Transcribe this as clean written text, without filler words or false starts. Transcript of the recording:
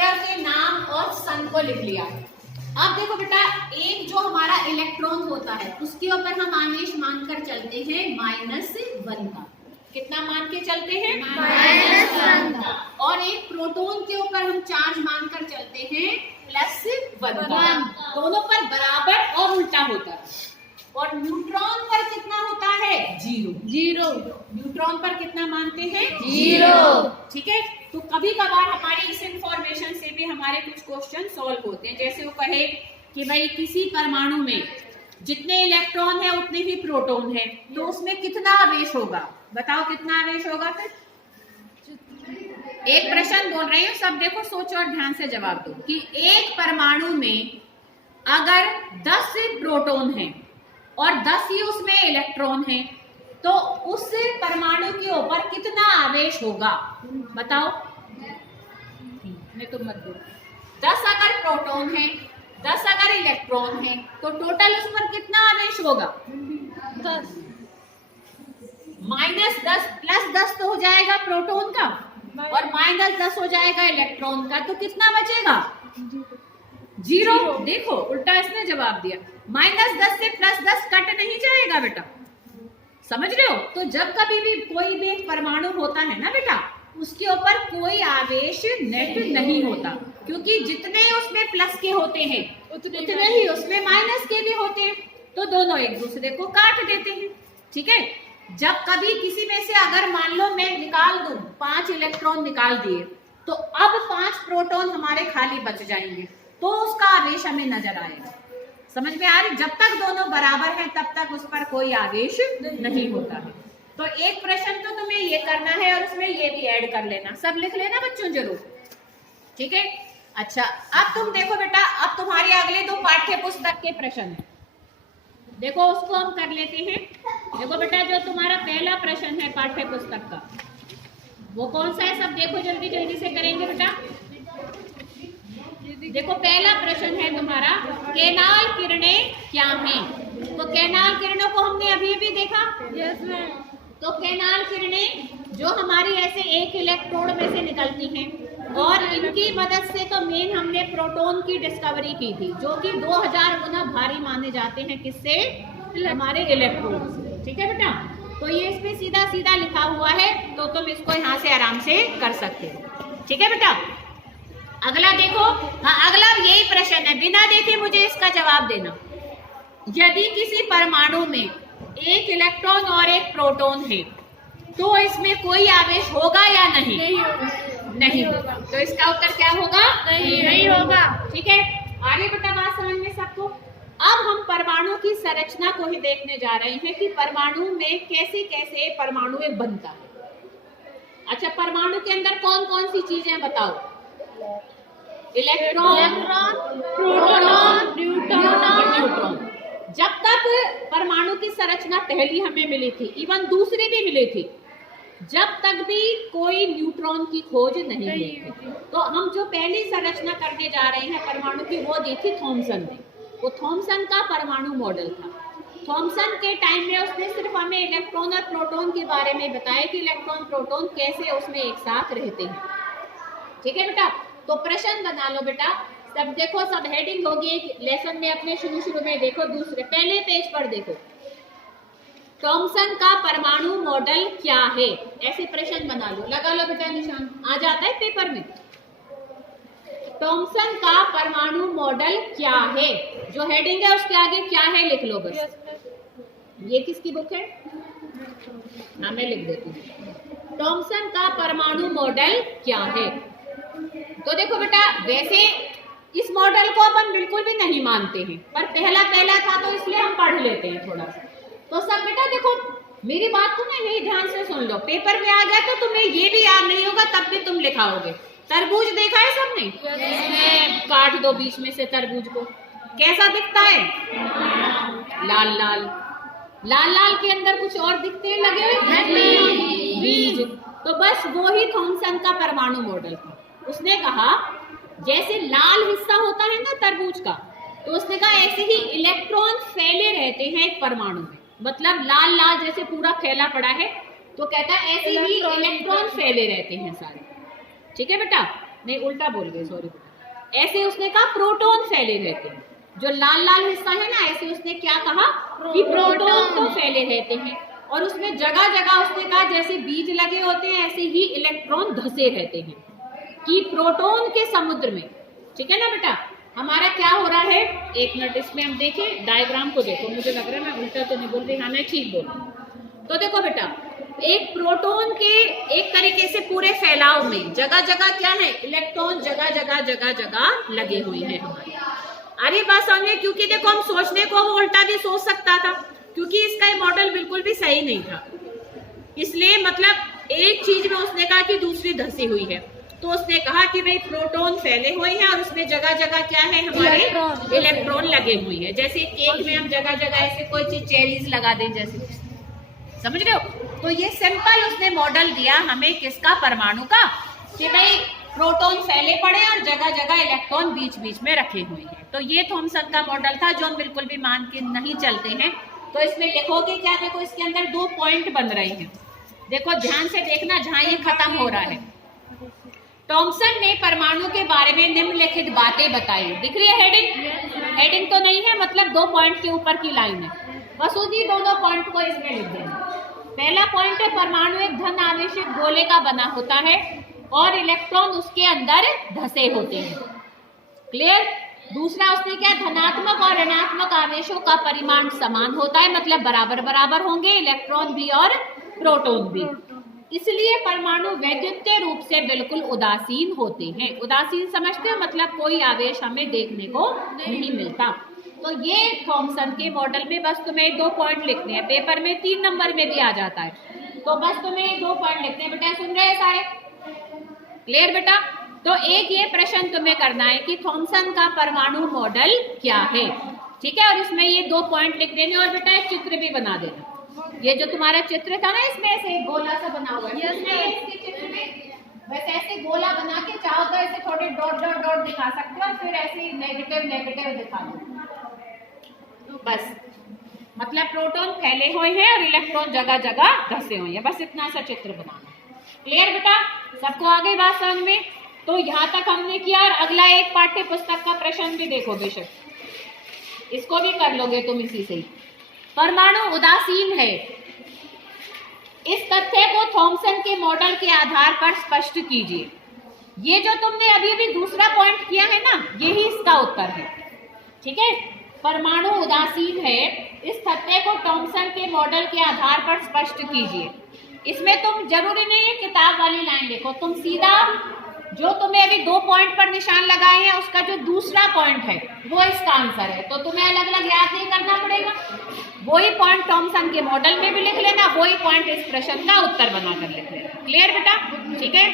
उपग्रह के नाम और सन को लिख लिया है। अब देखो बेटा, एक जो हमारा इलेक्ट्रॉन होता है उसके ऊपर हम आवेश मानकर चलते हैं -1 का। कितना मान के चलते हैं? -1 का। और एक प्रोटॉन के ऊपर हम चार्ज मानकर चलते हैं +1 का। दोनों पर बराबर और उल्टा होता है। और न्यूट्रॉन पर कितना होता है? 0। न्यूट्रॉन पर कितना मानते हैं? 0। ठीक है। तो कभी कभार हमारी इस इंफॉर्मेशन से भी हमारे कुछ क्वेश्चन सॉल्व होते हैं। जैसे वो कहे कि भाई किसी परमाणु में जितने इलेक्ट्रॉन है उतने ही प्रोटॉन है, तो उसमें कितना आवेश होगा? बताओ कितना आवेश होगा? फिर एक प्रश्न बोल रही हूँ, सब देखो, सोचो और ध्यान से जवाब दो कि एक परमाणु में अगर 10 प्रोटॉन है और 10 ही उसमें इलेक्ट्रॉन है, तो उस परमाणु के ऊपर कितना आवेश होगा? बताओ। मैं तो मत दो। 10 अगर प्रोटॉन है, 10 अगर इलेक्ट्रॉन है, तो टोटल उस पर कितना आवेश होगा? 10। -10 +10 तो हो जाएगा प्रोटॉन का, और -10 हो जाएगा इलेक्ट्रॉन का, तो कितना बचेगा? 0। देखो उल्टा इसने जवाब दिया। -10 से +10 कट नहीं जाएगा बेटा, समझ रहे हो? तो जब कभी भी कोई भी परमाणु होता है ना बेटा, उसके ऊपर कोई आवेश नेट नहीं होता, क्योंकि जितने उसमें प्लस के होते हैं उतने ही उसमें माइनस के भी होते हैं, तो दोनों एक दूसरे को काट देते हैं। ठीक है। जब कभी किसी में से अगर मान लो मैं निकाल दूं, 5 इलेक्ट्रॉन निकाल दिए, तो अब 5 प्रोटॉन हमारे खाली बच जाएंगे, तो उसका आवेश हमें नजर आएगा। समझ में आ रही? जब तक दोनों बराबर हैं तब तक उस पर कोई आवेश नहीं होता है। तो एक प्रश्न तो तुम्हें ये करना है और उसमें ये भी ऐड कर लेना, सब लिख लेना बच्चों जरूर। ठीक है। अच्छा, अब तुम देखो बेटा, अब तुम्हारे अगले 2 पाठ्य पुस्तक के प्रश्न है, देखो उसको हम कर लेते हैं। देखो बेटा, जो तुम्हारा पहला प्रश्न है पाठ्य पुस्तक का, वो कौन सा है? सब देखो, जल्दी जल्दी से करेंगे बेटा। देखो पहला प्रश्न है तुम्हारा, केनाल किरणें क्या हैं? तो केनाल किरणों को हमने अभी भी देखा। Yes ma'am. तो केनाल किरणें जो हमारी ऐसे एक इलेक्ट्रोड में से निकलती हैं, और इनकी मदद से तो मेन हमने प्रोटॉन की डिस्कवरी की थी, जो कि 2000 गुना भारी माने जाते हैं। किससे? हमारे इलेक्ट्रोड से। ठीक है बेटा। तो ये इसमें सीधा सीधा लिखा हुआ है, तो तुम इसको यहाँ से आराम से कर सकते हो। ठीक है बेटा। अगला देखो, हाँ अगला यही प्रश्न है, बिना देखे मुझे इसका जवाब देना। यदि किसी परमाणु में एक इलेक्ट्रॉन और एक प्रोटॉन है, तो इसमें कोई आवेश होगा या नहीं? नहीं होगा। तो इसका उत्तर क्या होगा? नहीं होगा। ठीक है। आगे बेटा बात समझ में सबको। अब हम परमाणु की संरचना को ही देखने जा रहे हैं कि परमाणु में कैसे कैसे परमाणु बनता है। अच्छा, परमाणु के अंदर कौन कौन सी चीजें बताओ? Electron, proton, neutron. जब तक परमाणु की संरचना पहली हमें मिली थी, इवन दूसरी भी मिली थी, जब तक भी कोई न्यूट्रॉन की खोज नहीं हुई थी। तो हम जो पहली संरचना करने जा रहे हैं परमाणु की, वो दी थी थॉमसन ने। वो थॉमसन का परमाणु मॉडल था। थॉमसन के टाइम में उसने सिर्फ हमें इलेक्ट्रॉन और प्रोटॉन के बारे में बताया कि इलेक्ट्रॉन प्रोटॉन कैसे उसमें एक साथ रहते हैं। ठीक है बेटा। तो प्रश्न बना लो बेटा, सब देखो, सब हेडिंग होगी लेसन में अपने शुरू में। देखो दूसरे पहले पेज पर देखो, थॉमसन का परमाणु मॉडल क्या है, ऐसे प्रश्न बना लो। लगा लो बेटा निशान, आ जाता है पेपर में। थॉमसन का परमाणु मॉडल क्या है, जो हेडिंग है उसके आगे क्या है लिख लो बस। ये किसकी बुक है? हाँ मैं लिख देती हूँ। थॉमसन का परमाणु मॉडल क्या है? तो देखो बेटा, वैसे इस मॉडल को अपन बिल्कुल भी नहीं मानते हैं, पर पहला था तो इसलिए हम पढ़ लेते हैं थोड़ा सा। तो सब बेटा देखो, मेरी बात को ना यही ध्यान से सुन लो, पेपर में आ गया तो तुम्हें ये भी याद नहीं होगा, तब भी तुम लिखाओगे। तरबूज देखा है सबने? yes. काट दो बीच में से तरबूज को, कैसा दिखता है? लाल लाल। लाल लाल के अंदर कुछ और दिखते हैं लगे हुए बीज। तो बस वो ही थॉमसन का परमाणु मॉडल था। उसने कहा जैसे लाल हिस्सा होता है ना तरबूज का, तो उसने कहा ऐसे ही इलेक्ट्रॉन फैले रहते हैं एक परमाणु में, मतलब लाल लाल जैसे पूरा फैला पड़ा है, तो कहता है ऐसे ही इलेक्ट्रॉन फैले रहते हैं सारे। ठीक है बेटा। नहीं उल्टा बोल गए, सॉरी। ऐसे उसने कहा प्रोटॉन फैले रहते हैं, जो लाल लाल हिस्सा है ना, ऐसे उसने क्या कहा कि प्रोटॉन तो फैले रहते हैं। और उसमें जगह जगह उसने कहा जैसे बीज लगे होते हैं ऐसे ही इलेक्ट्रॉन धसे रहते हैं, कि प्रोटॉन के समुद्र में। ठीक है ना बेटा, हमारा क्या हो रहा है, एक मिनट इसमें हम देखें, डायग्राम को देखो, मुझे लग रहा है मैं उल्टा तो नहीं बोल रही, हाँ मैं ठीक बोल रही हूँ। तो देखो बेटा, एक प्रोटॉन के एक तरीके से पूरे फैलाव में जगह जगह क्या है, इलेक्ट्रॉन जगह जगह जगह जगह लगे हुए हैं हमारे। अरे बात समझे, क्योंकि देखो हम सोचने को वो उल्टा भी सोच सकता था, क्योंकि इसका ये मॉडल बिल्कुल भी सही नहीं था। इसलिए मतलब एक चीज में उसने कहा कि दूसरी धसी हुई है, तो उसने कहा कि भाई प्रोटॉन फैले हुए हैं और उसमें जगह जगह क्या है, हमारे इलेक्ट्रॉन लगे हुए हैं। जैसे केक में हम जगह जगह ऐसे कोई चीज चेरीज लगा दें जैसे, समझ रहे हो। तो ये सिंपल उसने मॉडल दिया हमें किसका, परमाणु का, कि भाई प्रोटॉन फैले पड़े और जगह जगह इलेक्ट्रॉन बीच बीच में रखे हुए हैं। तो ये थॉमसन का मॉडल था जो हम बिल्कुल भी मान के नहीं चलते हैं। तो इसमें लिखोगे क्या, देखो इसके अंदर 2 पॉइंट बन रहे हैं, देखो ध्यान से देखना जहां ये खत्म हो रहा है। थॉमसन ने परमाणु के बारे में निम्नलिखित बातें बताई। दिख रही है हेडिंग, हेडिंग तो नहीं है, मतलब 2 पॉइंट के ऊपर की लाइन है, बस उसी दोनों पॉइंट को इसमें लिख देना। पहला पॉइंट है, परमाणु एक धन आवेशित गोले का बना होता है और इलेक्ट्रॉन उसके अंदर धसे होते हैं। क्लियर। दूसरा उसने क्या, धनात्मक और ऋणात्मक आवेशों का परिमाण समान होता है, मतलब बराबर बराबर होंगे इलेक्ट्रॉन भी और प्रोटॉन भी। इसलिए परमाणु वैद्युतीय रूप से बिल्कुल उदासीन होते हैं। उदासीन समझते हो, मतलब कोई आवेश हमें देखने को नहीं मिलता। तो ये थॉमसन के मॉडल में बस तुम्हें 2 पॉइंट लिखने हैं, पेपर में 3 नंबर में भी आ जाता है, तो बस तुम्हें 2 पॉइंट लिखने हैं। बेटा सुन रहे हैं सारे, क्लियर बेटा। तो एक ये प्रश्न तुम्हें करना है कि थॉमसन का परमाणु मॉडल क्या है, ठीक है, और इसमें ये 2 पॉइंट लिख देने, और बेटा एक चित्र भी बना देना। ये जो तुम्हारा चित्र था ना, इसमें ऐसे गोला सा बना हुआ है, इसके चित्र में वैसे ऐसे गोला बना के चाहो तो ऐसे छोटे डॉट डॉट डॉट दिखा सकते हो, और फिर ऐसे नेगेटिव नेगेटिव दिखा दो, बस। मतलब प्रोटॉन फैले हुए हैं और इलेक्ट्रॉन जगह जगह धसे हुए हैं, बस इतना सा चित्र बनाना। क्लियर बेटा, सबको आ गई बात समझ में। तो यहाँ तक हमने किया, और अगला एक पाठ्य पुस्तक का प्रश्न भी देखो बेशक, इसको भी कर लोगे तुम इसी से ही। परमाणु उदासीन है, इस तथ्य को थॉमसन के मॉडल के आधार पर स्पष्ट कीजिए। ये जो तुमने अभी अभी दूसरा पॉइंट किया है ना, यही इसका उत्तर है, ठीक है। परमाणु उदासीन है, इस तथ्य को थॉमसन के मॉडल के आधार पर स्पष्ट कीजिए। इसमें तुम जरूरी नहीं है किताब वाली लाइन लिखो, तुम सीधा जो तुम्हें अभी 2 पॉइंट पर निशान लगाए हैं उसका जो दूसरा पॉइंट है वो इसका आंसर है। तो तुम्हें अलग अलग याद नहीं करना पड़ेगा, वही पॉइंट थॉमसन के मॉडल में भी लिख लेना, वही पॉइंट इस प्रश्न का उत्तर बनाकर लिख लेना। क्लियर बेटा, ठीक है।